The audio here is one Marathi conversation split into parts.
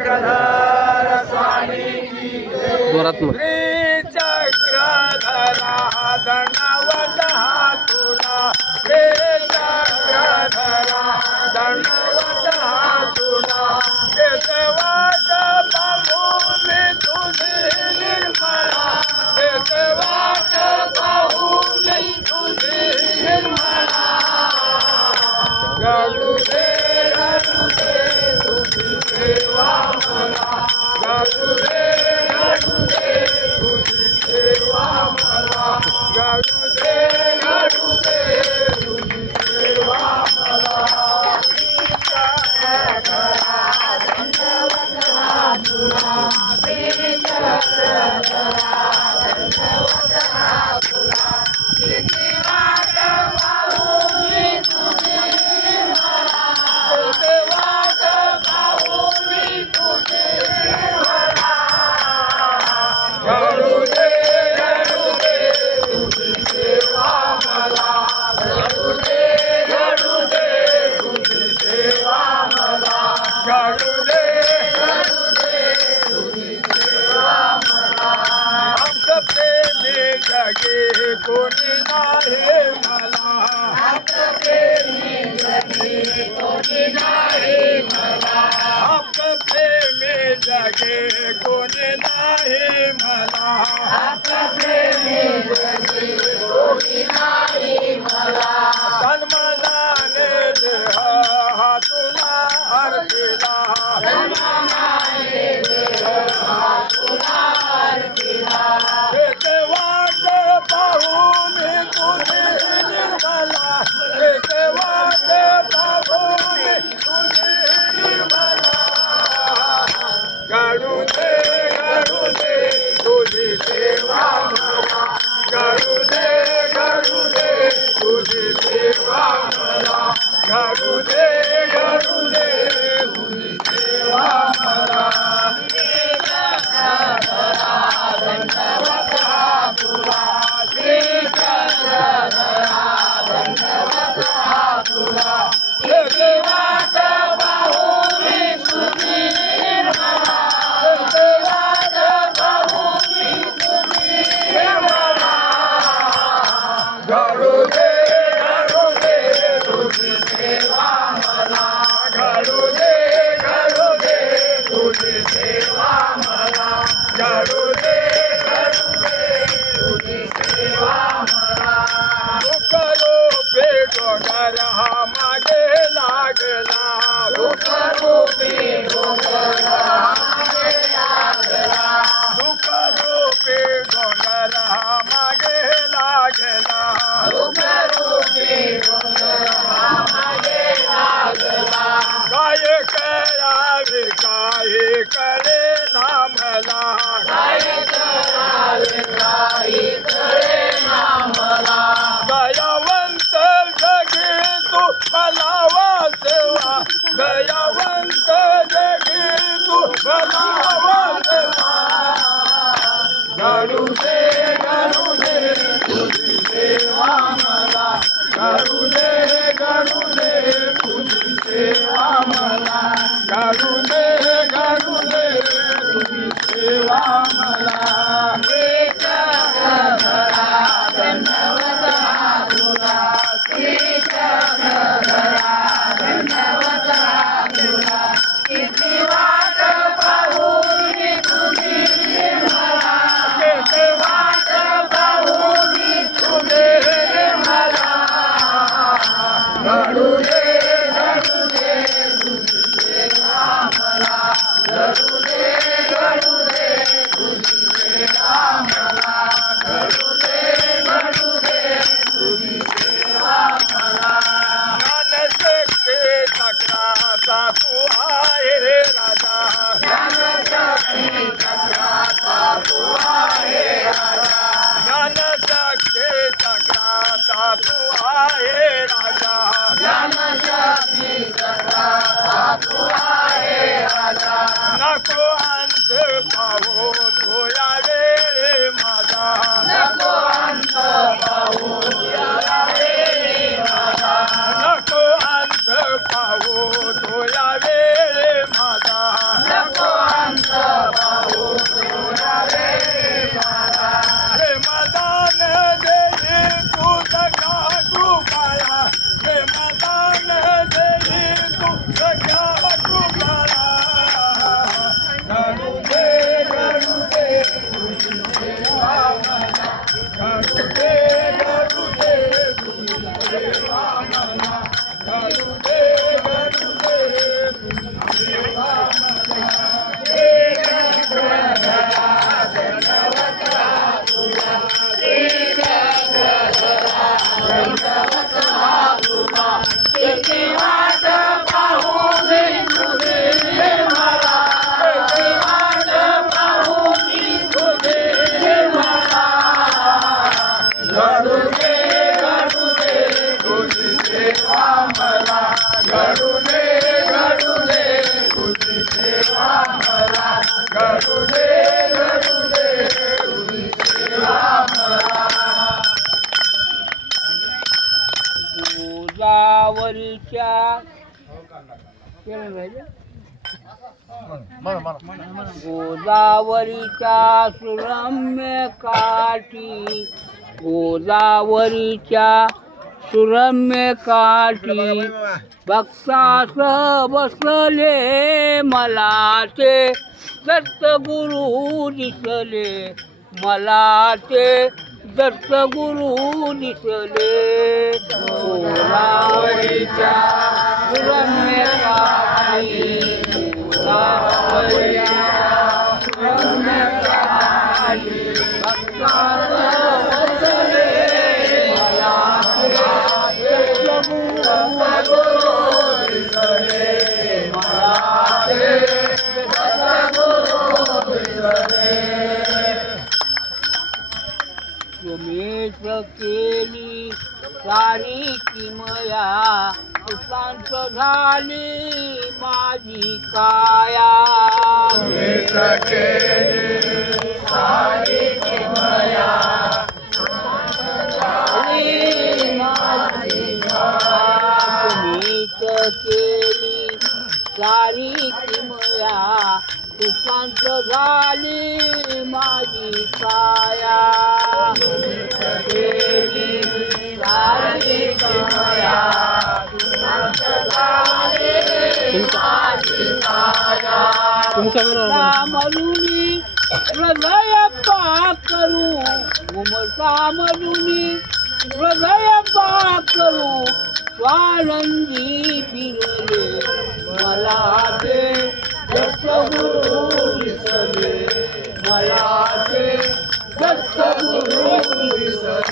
चक्रधर स्वामी की जोरात्मक श्री दंडवत हा तुला श्री दंडवत हा तुला देवाद तुझी निर्मला। तुझी निर्मला। Yeah. प्रेमी जगे कोणी नाही मला. आता प्रेमी जगे कोणी नाही मला. सन्मानाने देहा तुला अर्पिला सन्मानाने देहा तुला अर्पिला ते वाट पाहून तुझे निर्मला. ते वाट पाहून तुझे garude, garude, tu disse mamãe. Garude, garude, tu disse mamãe. Garude, garude, tu disse mamãe. Thank you. गोदावरीच्या गोदावरीच्या सुरम्य काठी गोदावरीच्या सुरम्य काठी. भक्तास बसले मला ते दत्तगुरु दिसले. मला ते दत्तगुरु दिसले गोदावरीच्या सुरम्य काठी गोदावरीच्या सुरम्य सारी किमया सुशांत झाली माझी काया. तुम्हीच केली सारी किमया सुशांत झाली माझी का किमया मरुनी हृदय पाकरू उमसा मरुनी हृदय पाकरू स्वानंदी फिरले मला ते दत्तगुरु दिसले मला ते दत्तगुरु दिसले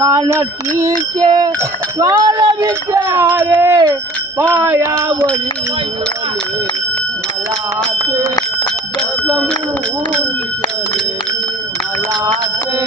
माय स्वाल विचारे पायावरी मला ते जगमून मला ते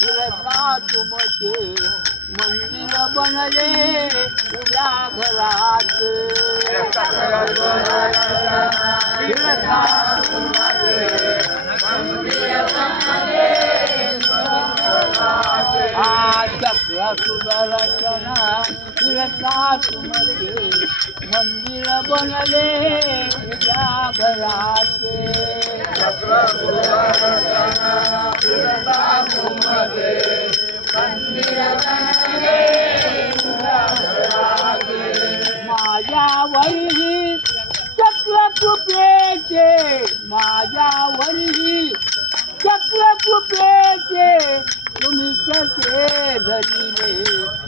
तुमचे मंदिर बनले उद्या घरात. काठी, चक्र सुदर्शना फिरता तुमचे मंदिर बनले उद्या घराचे फिरता तुमचे मंदिर बनले घराचे माझ्या वरी चक्र कृपेचे माझ्या वरी चक्र कृपेचे तुम्ही ते धरिले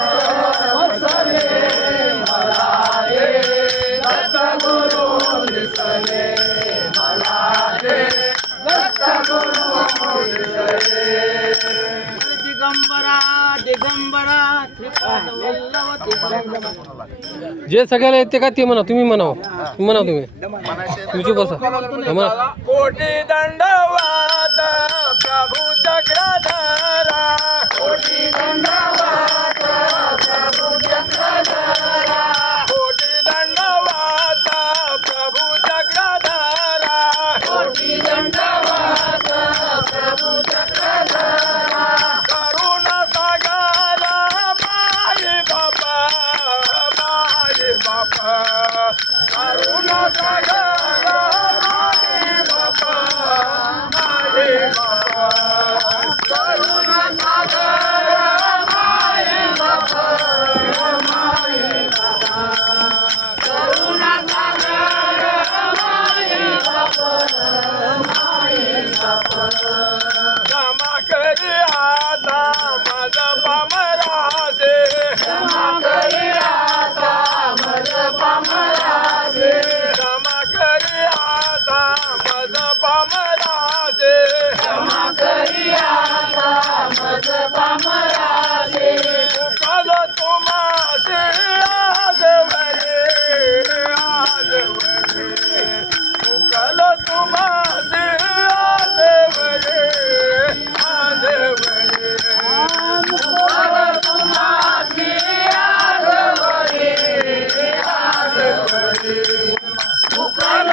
जे सगळ्याला येते का ते म्हणा तुम्ही म्हणाव. म्हणा तुम्ही. तुमची बसा. म्हणा. कोटी दंडवाद प्रभू चक्रधारा. कोटी दंडवाद प्रभू चक्रधारा. 加油 Amen.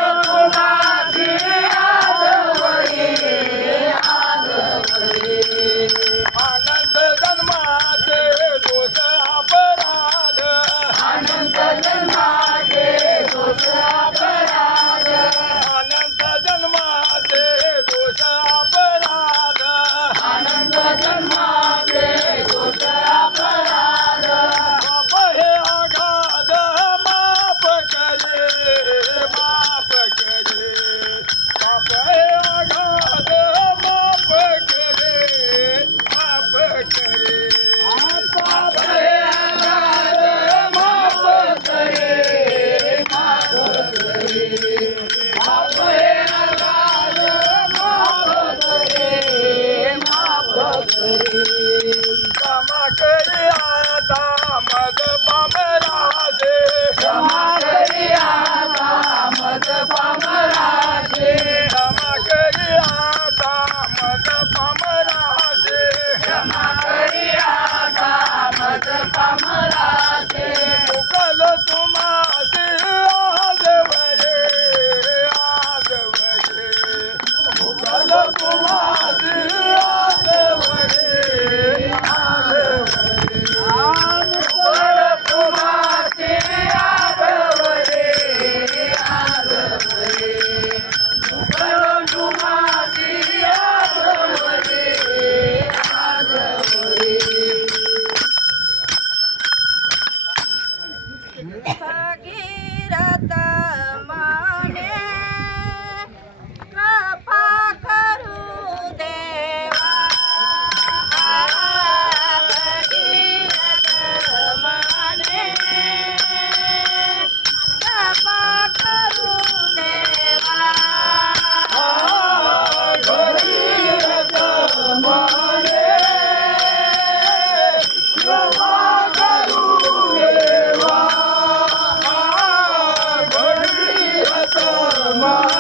엄마.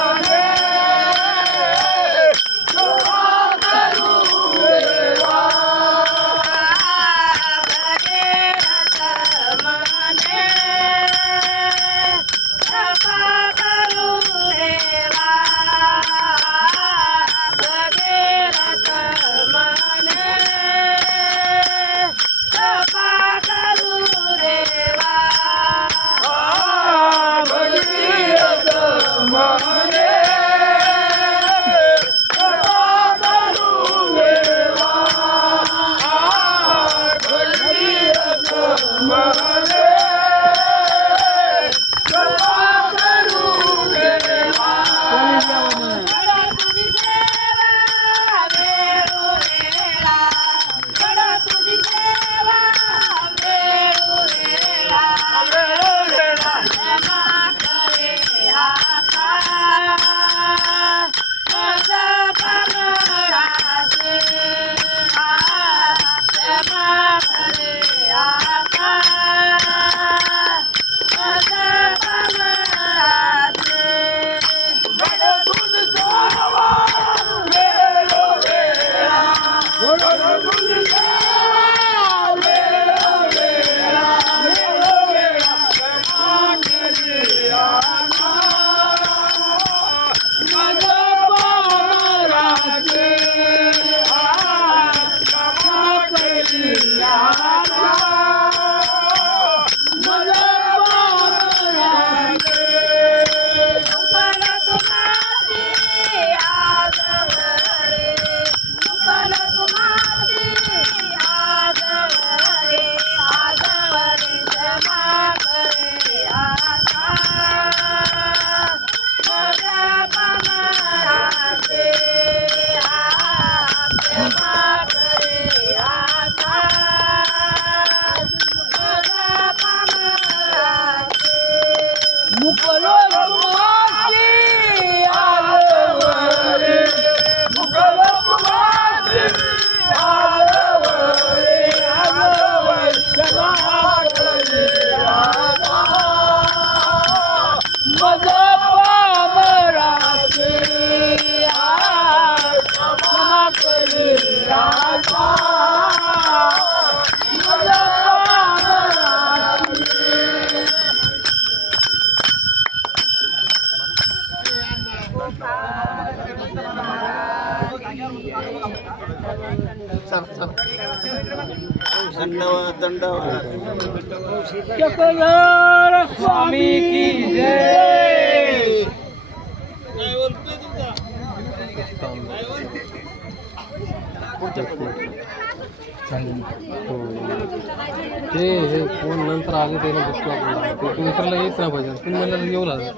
ते हे फोन नंतर आले ते ना बघतो आपण ते तुम्ही येत नाही पाहिजे तुम्ही म्हणलं येऊ लागलं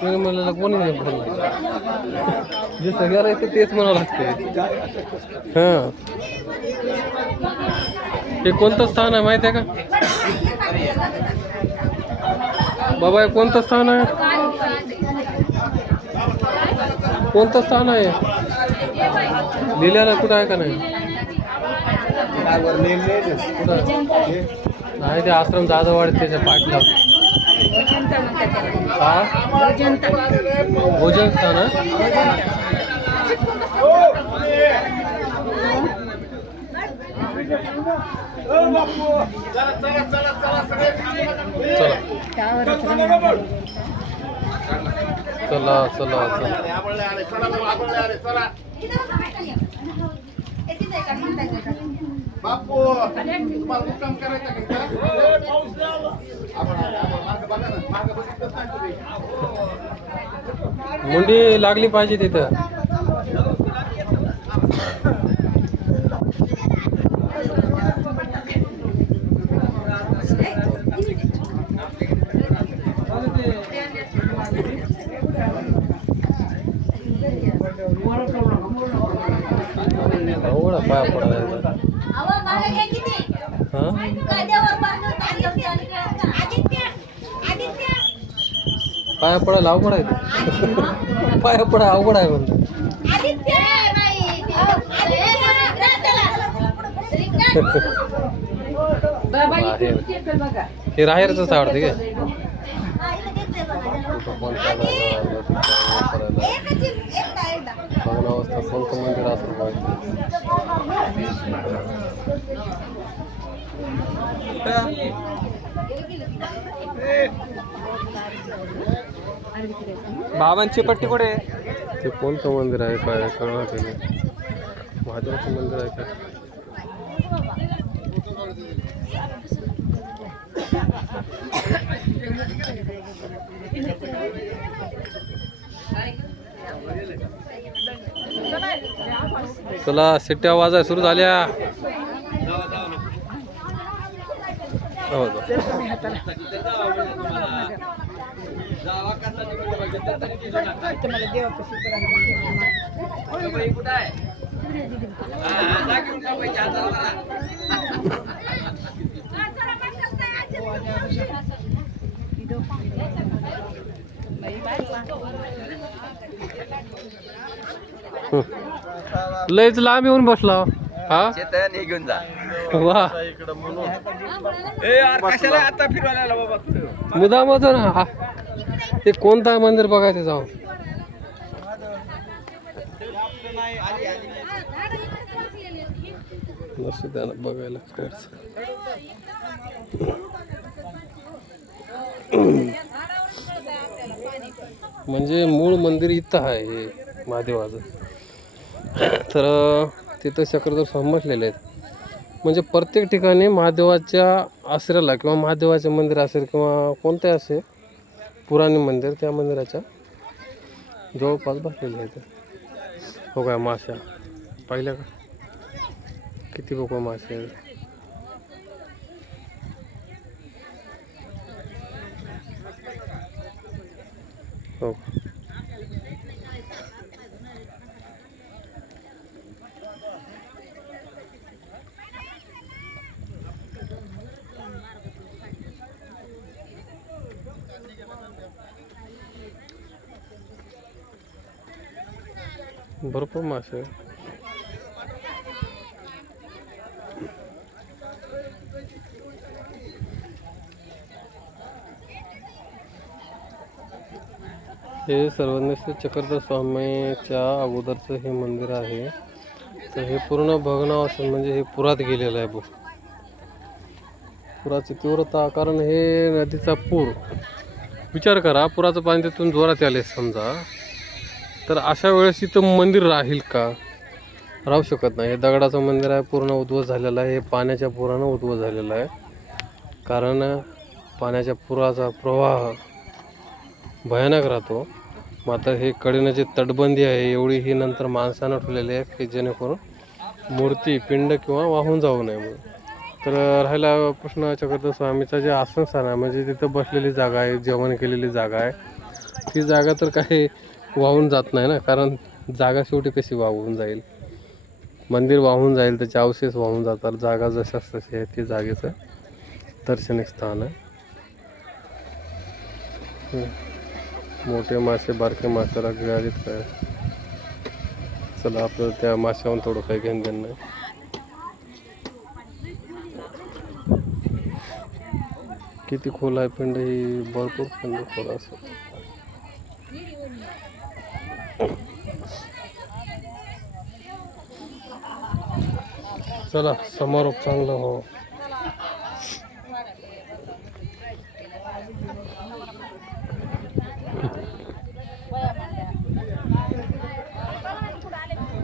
तुम्ही म्हणलं कोणी नाही बोलला जे सगळ्याला येतं तेच म्हणावं लागते हां हे कोणतं स्थान आहे माहिती आहे का? बाबा हे कोणतं स्थान आहे? कोणतं स्थान आहे? लिहिल्याला कुठं आहे का नाही? कुठं? नाही ते आश्रम जाधववाड त्याच्या पाठला. हा? भोजन स्थान आहे? चला. चला चला चला. बापू तुम्हाला मुक्काम करायचा मुंडी लागली पाहिजे तिथं. अवघड आहे पाया पडायला हा पाया पडायला अवघड आहे. पाया पडा अवघड आहे म्हणतो बाहेर हे राहेरच आवडते काय फोन करायला बघणं अवस्था कोणतं मंदिर असेल माहिती बाबांची पट्टी कुठे ते कोणतं मंदिर आहे? काय कळवा तुम्ही? नाही महादेवाचं मंदिर आहे का? चला सिट्ट्या वाजाय सुरू झाल्या हो जाऊ. लयच लांब येऊन बसला. हा? घेऊन जा. वा. ए यार कशाला आता फिरवायला बाबा मुदामच ना हा. ते कोणतं मंदिर बघायचं द्या ना बघायला खरंच. म्हणजे मूळ मंदिर इथं आहे हे महादेवाचं. तर तिथं चक्रधर समजलेले आहेत. म्हणजे प्रत्येक ठिकाणी महादेवाच्या आश्रयाला किंवा महादेवाचे मंदिर असेल किंवा कोणते असेल पुराणे मंदिर त्या मंदिराच्या जवळपास बसलेले आहेत. हो काय माश्या? पाहिल्या का? किती बघ मासे आहेत हो असं. हे सर्वज्ञ चक्रधर स्वामीच्या अगोदरचं हे मंदिर आहे. तर हे पूर्ण भगना असेल म्हणजे हे पुरात गेलेलं आहे बघ. पुराची तीव्रता कारण हे नदीचा पूर. विचार करा पुराचं पाणी तिथून जोरात आले समजा. तर अशा वेळेस इथं मंदिर राहील का? राहू शकत नाही. हे दगडाचं मंदिर आहे पूर्ण उद्ध्वस्त झालेलं आहे. हे पाण्याच्या पुरानं उद्ध्वस्त झालेलं आहे. कारण पाण्याच्या पुराचा प्रवाह भयानक राहतो. मात्र हे कडेनं जे तटबंदी आहे एवढी ही नंतर माणसानं ठेवलेली आहे की जेणेकरून मूर्ती पिंड किंवा वाहून जाऊ नये म्हणून. तर राहिला प्रश्न चक्रधर स्वामीचा जे आसनस्थान आहे म्हणजे तिथं बसलेली जागा आहे जेवण केलेली जागा आहे. ती जागा तर काही वाहून जात नाही ना कारण जागा शेवटी कशी वाहून जाईल? मंदिर वाहून जाईल त्याचे अवशेष वाहून जातात जागा जशाच तशी आहे ती जागेचं दर्शनिक स्थान आहे. मोठे मासे बारके माशाला गिळालीत काय चला आपलं त्या माशावर थोडं काही घेणं देणं नाही. किती खोल आहे पिंड? ही भरपूर पिंड खोल असं चला समारोप चांगला हो.